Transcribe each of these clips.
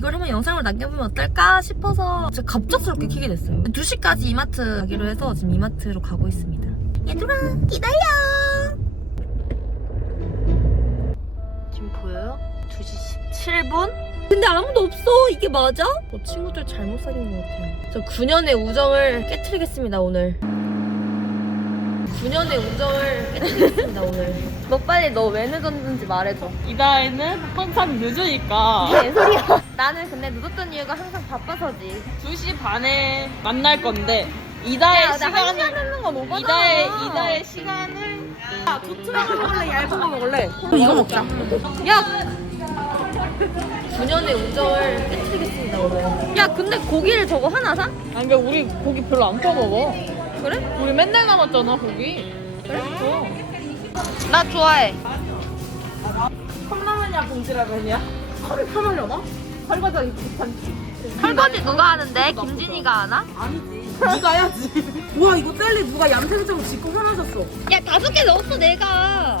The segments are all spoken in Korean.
이걸 한면영상을 남겨보면 어떨까 싶어서 갑작스럽게 켜게 됐어요 2시까지 이마트 가기로 해서 지금 이마트로 가고 있습니다 얘들아 기다려 지금 보여요? 2시 17분? 근데 아무도 없어 이게 맞아? 너 어, 친구들 잘못 사귄 것 같아요 저 9년의 우정을 깨뜨리겠습니다 오늘 유년의 운정을 너 빨리 너 왜 늦는지 말해줘 이다혜는 항상 늦으니까 소리야 나는 근데 늦었던 이유가 항상 바빠서지 2시 반에 만날 건데 이다혜 시간이 이다혜 이다혜 시간을, 시간 이달의, 이달의 시간을 야 도트로 먹을래 얇은 거 먹을래 이거 먹자 야 9년의 운정을 깨뜨겠습니다 오늘 야 근데 고기를 저거 하나 사? 아니 근데 우리 고기 별로 안 퍼먹어 그래? 응. 우리 맨날 남았잖아 거기 응. 그래? 좋나 응. 좋아해 컵라면이 봉지라면이야? 허리 펴려나? 설거지 누가 하는데? 사... 아, 아. 김진이가 하나? 아니지 누가 해지뭐 이거 뺄리 누가 얌생처 짓고 사라졌어 야 다섯 개 넣었어 내가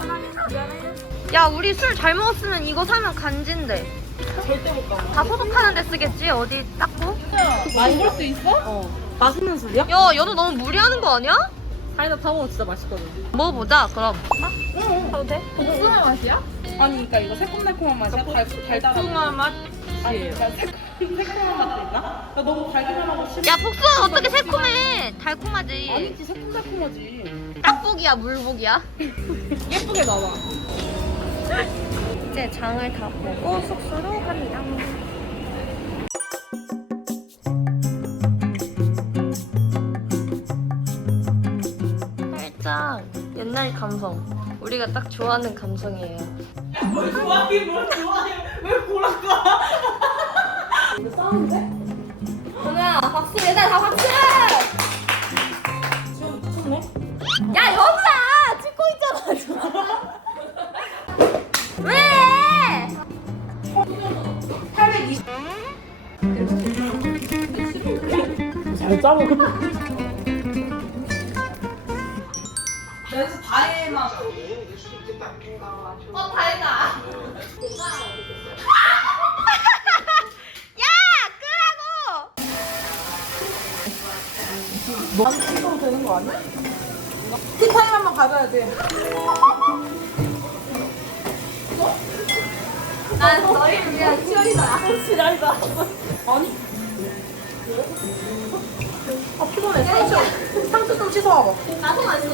야 우리 술 잘 먹었으면 이거 사면 간지인데 절대 못 가. 다 소독하는 데 쓰겠지? 어. 어디 닦고? 만들 그 아, 수 있어? 어. 맛있는 소이야 야, 얘도 너무 무리하는 거 아니야? 사이다 타보면 진짜 맛있거든. 먹어보자, 그럼. 아? 응, 응. 도 돼? 복숭아 맛이야? 아니, 그니까 이거 새콤달콤한 맛이야? 복, 달, 달한 달달한 복, 맛? 이에요새 아, 예. 새콤한 맛도 있나? 나 너무 달 달라고 싫 야, 복숭아 어떻게 복, 새콤해? 달콤하지. 아니지, 새콤달콤하지. 딱복이야, 물복이야? 예쁘게 나와. 이제 장을 다 보고 숙소로 갑니다. 감성 우리가 딱 좋아하는 감성이에요 야, 뭘 좋아해 뭘 좋아해 왜 보라고 이거 싸우는데? 전우 박수 일단 다 박수 저, 저, 저, 네? 야 여우야 찍고 있잖아 왜? 820잘 음? 그, 짜고 여기서 바에만 어 다행이다 야 끄라고 안 끄고 되는 거 아니야? 티타임 한번 받아야돼난 너희를 위한 치열이다 치열이다 아니 아 피곤해 상추 상추 좀 씻어와봐 나도 안 씻어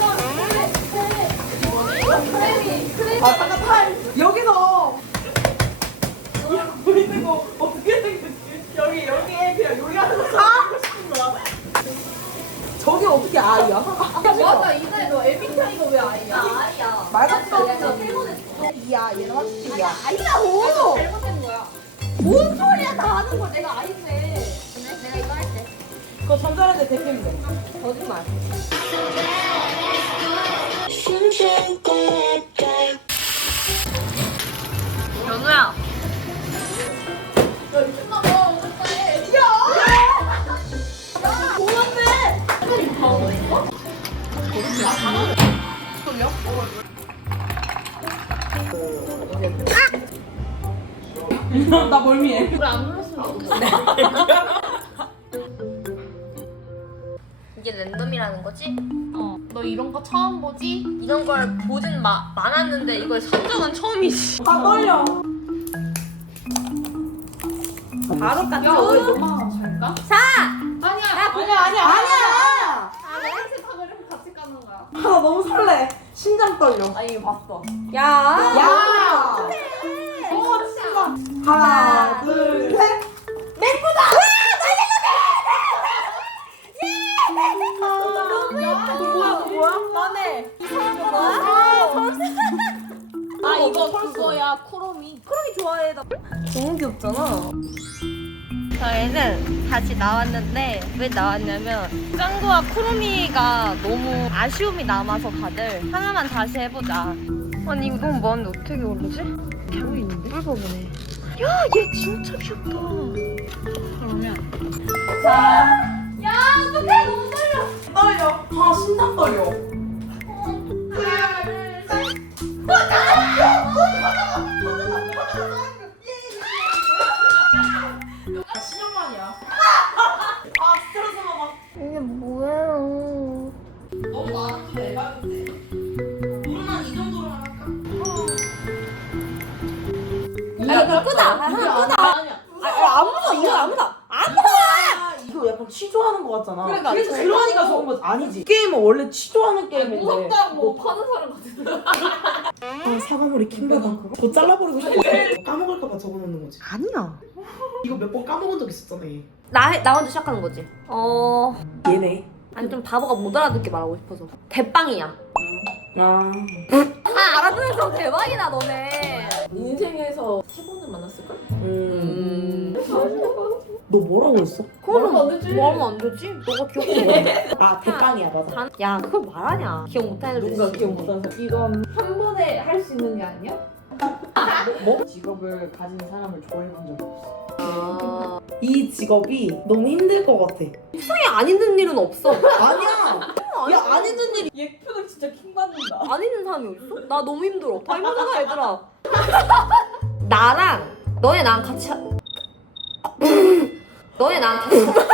어, 어, 아, 잠깐, 크레. 팔! 여기 서어여거 어떻게 생겼지? 여기, 여기, 그냥 여기 하는 거싶 저게 어떻게 아이야? 아, 맞아, 이제, 이거 너 음, 에비타이가 음, 왜 아이야? 말같지 않야이야이 아이야. 이야 아이야. 이뭔 소리야 다 아는 걸 내가 아닌데 내가 이거 할때 그거 전달하는데 대표님들 거짓말 경우 나, 멀미해. 그래 안 물었으면 이게 랜덤이라는 거지? 어. 너 이런 거 처음 보지? 이런 걸 보진 마, 많았는데 이걸 산 적은 처음이지. 떨려. 바로 갔죠? 야, 왜 너만 잘까? 사! 아니야, 야, 아니야, 아니야, 아니야, 아니야! 아니야! 아니야! 같이 아니, 가는 아니, 아니, 아니, 거야. 아, 너무 설레. 심장 떨려. 아니, 봤어. 야! 야, 야 하나, 둘, 셋. 맹보다 와! 달리는데! 예! 뭐야, 뭐야? 맘에. 이거 뭐 아, 이거, 아, 이거 그거야. 쿠롬미 크롬이. 크롬이 좋아해. 나. 좋은 게 없잖아. 자, 얘는 다시 나왔는데 왜 나왔냐면 짱구와 쿠루미가 너무 아쉬움이 남아서 다들 하나만 다시 해보자 아니 이건 뭔데 어떻게 오르지? 이렇게 하고 있는데? 꿀버무 야, 얘 진짜 귀엽다. 그러면. 자, 자! 야, 너배 너무 떨려! 떨려. 아, 신난 떨려. 꾸다. 꾸다. 아, 아니야. 아무도 이거 아무도. 아무도. 이거 약간 취조하는 거 같잖아. 그래, 그러니까, 그래서 그러니까 좋은 거 아니지. 게임은 원래 취조하는 아, 게임인데. 무섭다 뭐, 뭐. 파는 사람 같은데. 아, 사과물이 그러니까. 킹그아더 잘라버리고 싶어. 까먹을까 봐 적어놓는 거지. 아니야. 이거 몇 번 까먹은 적 있었잖아. 얘. 나, 나 먼저 시작하는 거지. 어. 음, 얘네. 아니, 좀 바보가 못 알아듣게 말하고 싶어서. 대빵이야. 음. 아. 음. 아, 알아듣는 거 대박이다, 너네. 인생에서 세 번을 만났을까? 음... 음. 너 뭐라고 했어? 그거는 안 되지. 뭐 하면 안 되지? 너가 기억 해 아, 대빵이야, 맞아. 야, 그거 말하냐. 기억 못하는 누가 기억 못하는 이건 한 번에 할 수 있는 게 아니야? 뭐? 직업을 가진 사람을 좋아해적 없어. 아이 직업이 너무 힘들 것 같아. 세상에 안 있는 일은 없어. 아니야. 아니야. 야, 야안 있는 일이. 예표는 진짜 킹받는다. 안 있는 사람이 어딨어? 나 너무 힘들어. 다힘들잖 얘들아. 나랑 너네 나랑 같이. 너네 나랑 같이.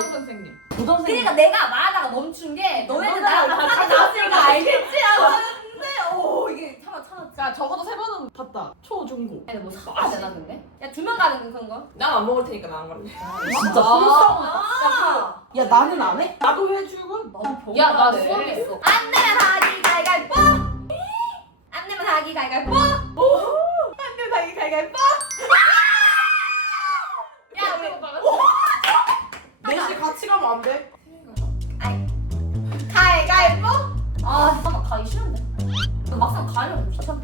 선생님. 도전생님. 그러니까 내가 말하다가 멈춘 게 너네는 나를 나왔니까 알겠지? 아, 근데 오 이게 참아 참았자 적어도 세 번은 봤다. 초, 중, 고. 아니 뭐 아, 대단한데? 야두명 가는 그런 거? 난안 먹을 테니까 나안 갈래. 아, 아. 진짜 소리야 아아 그래. 나는 안 해? 나도, 나도 야, 안나해 주고. 야나 수업 있어. 안 내면 하기 갈갈 뽀. 안 내면 하기 갈갈 뽀. 싫은데. 막상 가려면 귀찮아.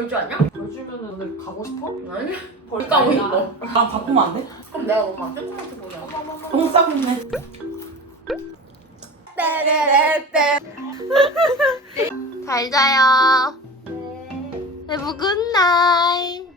걸줄 거주 아냐? 가고 싶어? 아니 벌까 오는 거. 나 바꾸면 안 돼? 그럼 내가 너반대쪽한 보내. 너 싸고 네잘 자요. 네. h a v